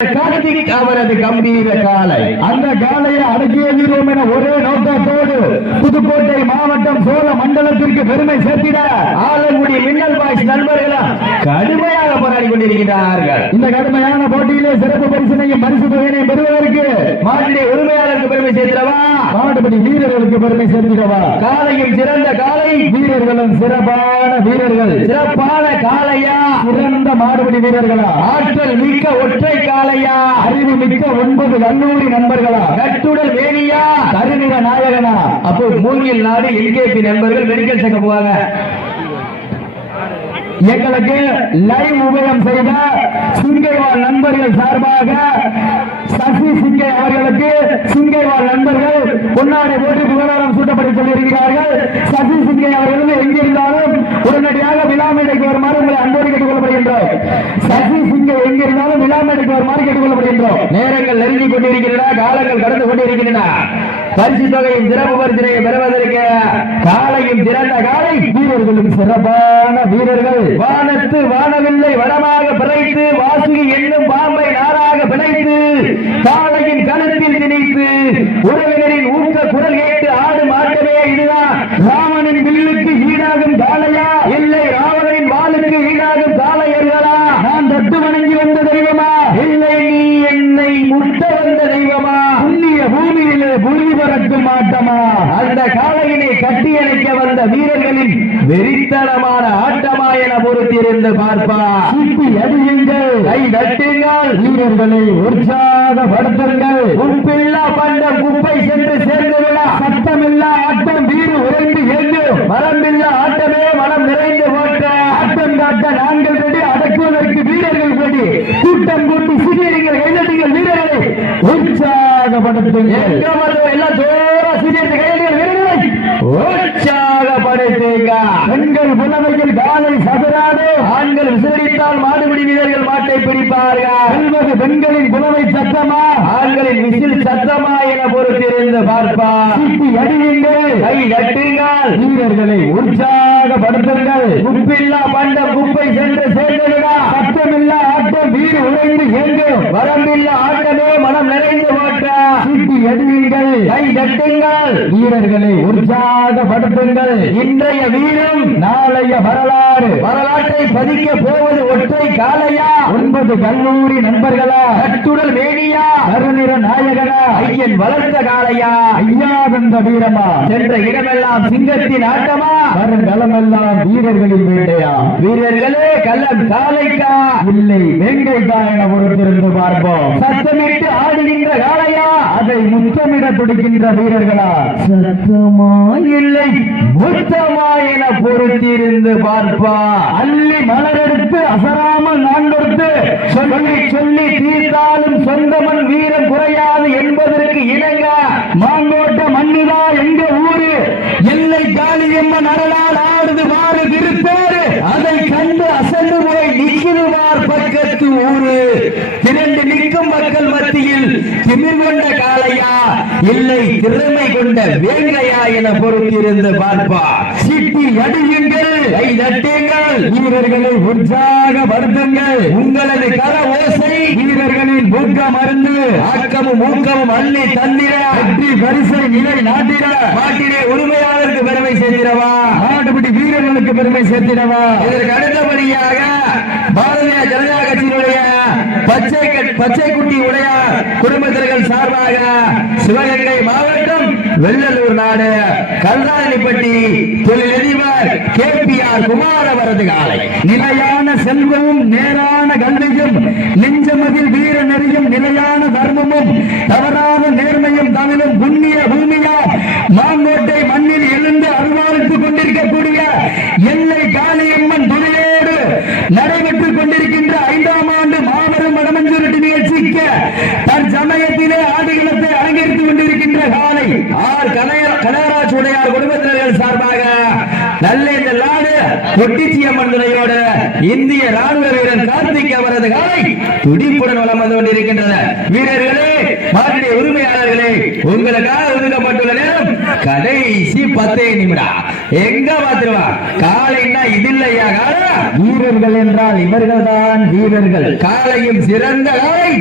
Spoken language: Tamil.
கார்த்திக் அவரது கம்பீர காலை. அந்த காலையை அடக்கிய வீரோம் என ஒரே நோக்கத்தோடு புதுக்கோட்டை மாவட்டம் சோழ மண்டலத்திற்கு பெருமை சேர்த்திட ஆலங்குடி மின்னல் பாய்ஸ் நண்பர்களும் கடுமையாக போராடி கொண்டிருக்கிறார்கள். இந்த கடுமையான போட்டியிலே சிறப்பு பரிசனையும் பரிசு தொகையினையும் பெறுவதற்கு மாட்டினை உரிமையாளருக்கு பெருமை சேர்த்திடவா, மாட்டுப்படி வீரர்களுக்கு பெருமை சேர்த்திடவா. காலையும் சிறந்த காலை, வீரர்களும் சிறப்பான வீரர்கள். சிறப்பான காலையா, சிறந்த மாடுபடி வீரர்களா, ஆற்றல் மிக்க ஒற்றை காலையா, அறிவு மிக்க 9 கல்லூரி நண்பர்களா, கட்டுடல் வேணியா, கருநிற நாயகனா. அப்போ மூங்கில் நாடு எல்கேபி நண்பர்கள் மெடிக்கல் செக்கப் போவாங்க. எங்களுக்கு லைவ் உபயம் செய்த சிங்கைவால் நண்பர்கள் சார்பாக சசி சிங்கை அவர்களுக்கு சிங்கைவால் நண்பர்கள் பொன்னாடை போட்டு புகழாரம் சூட்டப்பட்டு சொல்லியிருக்கிறார்கள். சசி சிங்கை அவர்கள் எங்கிருந்தாலும் உடனடியாக விழாமேடைக்கு வருமாறு உங்களை அன்போடு கேட்டுக் கொள்ளப்படுகின்றோம். சசி சிங்கை எங்கிருந்தாலும் விழாமேடைக்கு வருமாறு கேட்டுக் கொள்ளப்படுகின்றோம். நேரங்கள் நெருங்கிக் கொண்டிருக்கின்றன, காலங்கள் கடந்து கொண்டிருக்கின்றன. பரிசு தொகையும் சிறப்பு பரிசினை பெறுவதற்கு காலையும் சிறந்த காலை, வீரர்களும் சிறப்பான வீரர்கள். வானத்து வானவில்லை வடமாக பிழைத்து வாசுகி என்னும் பாம்பை நாராக பிழைத்து காலையின் கழுத்தில் திணித்து உறவினரின் ஊக்க குரல் கேட்டு ஆடும் ஆட்டமே இதுதான். ராமனின் வில்லுக்கு ஈடாகும் காலையா, இல்லை ராவணனின் வாளுக்கு ஈடாகும் காளையர்களா? நான் தொட்டு வணங்கி வந்த தெய்வமா, இல்லை நீ என்னை முட்ட வந்த தெய்வமா? புண்ணிய பூமியிலே புலி பறக்கும் ஆட்டமா? அந்த காளையினை கட்டி அணைக்க வந்த வீரர்களின் வெறித்தனமான ஆட்டமா என பொறுத்திருந்து பார்ப்பா. சிப்பி அடியுங்கள், கை தட்டுங்கள், வீரர்களை உற்சாகப்படுத்துங்கள். உப்பில்லா பண்டம் குப்பை சென்று சேர்ந்துவிடா, சத்தமில்லா ஆட்டம் வீறு உறைந்து ஏங்கும், வரம்பில்லா ஆட்டமே மனம் நிறைந்து போட்ட ஆட்டம் காட்ட நாங்கள் ரெடி, அடக்குவதற்கு வீரர்கள் ரெடி. கூட்டம் கூட்டி சிறியர்கள் கைதட்டுங்கள், வீரர்களை உற்சாகப்படுத்துங்கள். எல்லாம் ஜோரா சிறியர்கள் கைதட்டுங்கள், வீரர்களை உற்சாகப்படுத்துங்க. பெண்கள் புலமையில் காலை சதுராடு, ஆண்கள் விசிலடித்தால் மாடுபிடி வீரர்கள் மாட்டை பிடிப்பார்கள். பெண்களின் புலமை சத்தமா, ஆண்களின் விசில் சத்தமா என பொறுத்திருந்து பார்ப்பா. சிப்பி அடியுங்கள், கை தட்டுங்கள், வீரர்களை உற்சாகப்படுத்துங்கள். உப்பில்லா பண்டம் குப்பை சென்று சேர்ந்துவிடா, சத்தமில்லா ஆட்டம் வீடு உறைந்து எங்கும், வரம்பில்லா ஆட்டமே மனம் நிறைந்து போட்ட. சிப்பி அடியுங்கள், கை தட்டுங்கள், வீரர்களை உற்சாகப்படுத்துங்கள். இன்றைய வீரம் நாளைய வரலாறு, வரலாற்றை பதிக்க போவது ஒற்றை காலையா, 9 கல்லூரி நண்பர்களா, கட்டுடல் வேணியா, கருநிற நாயகனா, ஐயன் வளர்த்த காலையா, ஐயா வந்த வீரமா, சென்ற இடமெல்லாம் சிங்கத்தின் ஆட்டமா, வருங்களமெல்லாம் வீரர்களின் வேட்டையா? வீரர்களே கள்ளம் காலைக்கா, இல்லை வேங்கைக்கா என பொறுத்திருந்து பார்ப்போம். சத்தமிட்டு ஆடுகின்ற காலையா, அதை முத்தமிட துடிக்கின்ற வீரர்களா? சத்தமா இல்லை முத்தமா என பொறுத்திருந்து பார்ப்பா. அள்ளி மலரெடுத்து அசராமல் நான் கொடுத்து சொல்லி சொல்லி தீர்த்தாலும் சொந்தமன் வீரம் குறையாது என்பதற்கு இணங்க மாங்கோட்ட மண்ணுதா எங்க ஊரு, எல்லை காளியம்மன் அருளால் ஆடுது மாறு திருப்பேரு, அதை கண்டு அசந்து போய் நிற்குதுவார் பக்கத்து ஊரு. திரண்டு நிற்கும் மக்கள் மத்தியில் திமிர் கொண்ட காளையா, இல்லை திறமை கொண்ட வேங்கையா என பொறுத்திருந்து பார்ப்பா. சிட்டி அடியுங்கள், கை தட்டுங்கள், வீரர்களை உற்சாகப்படுத்துங்கள். உங்களது கர ஓசை வீரர்களின் ஊக்க மருந்து, ஆக்கமும் ஊக்கமும் அள்ளி தந்திர வெற்றி பரிசை நிலை நாட்டிட மாட்டினை உரிமையாளருக்கு பெருமை சேர்த்திடவா, மாட்டுப்பட்டி வீரர்களுக்கு பெருமை சேர்த்திடவா. இதற்கு அடுத்தபடியாக பாரதிய ஜனதா கட்சியினுடைய பச்சை குட்டி உடையார் குடும்பத்தினர்கள் சார்பாக சிவகங்கை மாவட்டம் வெள்ளலூர் நாடு கல்தானிப்பட்டி தொழிலதிபர் KPR குமாரவரது காலை. நிலையான செல்வமும் நேரான கல்வியும் நெஞ்சமதில் வீர நெறியும் நிலையான தர்மமும் தவறான நேர்மையும் தமிழும் புண்ணிய பூமியா மாங்கோட்டை மண்ணில் எழுந்து அருவாளித்துக் கொண்டிருக்கக்கூடிய எல்லை காளியம்மன் துணையோடு நடைபெற்றுக் கொண்டிருக்கின்ற 5ஆம் ஆண்டு மாபெரும் வடமஞ்சூரட்டி நிகழ்ச்சிக்கு தற்சமயத்திலே ஆடுகளத்தை அரங்கேற்றுக் கொண்டிருக்கின்ற காலை கனகராஜ் உடையார் குடும்பத்தினர்கள் சார்பாக நல்ல இந்த நாடு கொட்டிச்சியம்மன் துணையோடு இந்திய ராணுவ வீரர் கார்த்திக் அவரது காலை துடிப்புடன் வளம் வந்து கொண்டிருக்கின்றன. வீரர்களே, மாட்டிய உரிமையாளர்களே, உங்களுக்காக ஒதுக்கப்பட்டுள்ள நேரம் கடைசி 10 நிமிடம் எங்க பாத்துருவா காலைன்னா இது இல்லையா காலம் வீரர்கள் என்றால் இவர்கள் தான் வீரர்கள் காலையும் சிறந்த காலை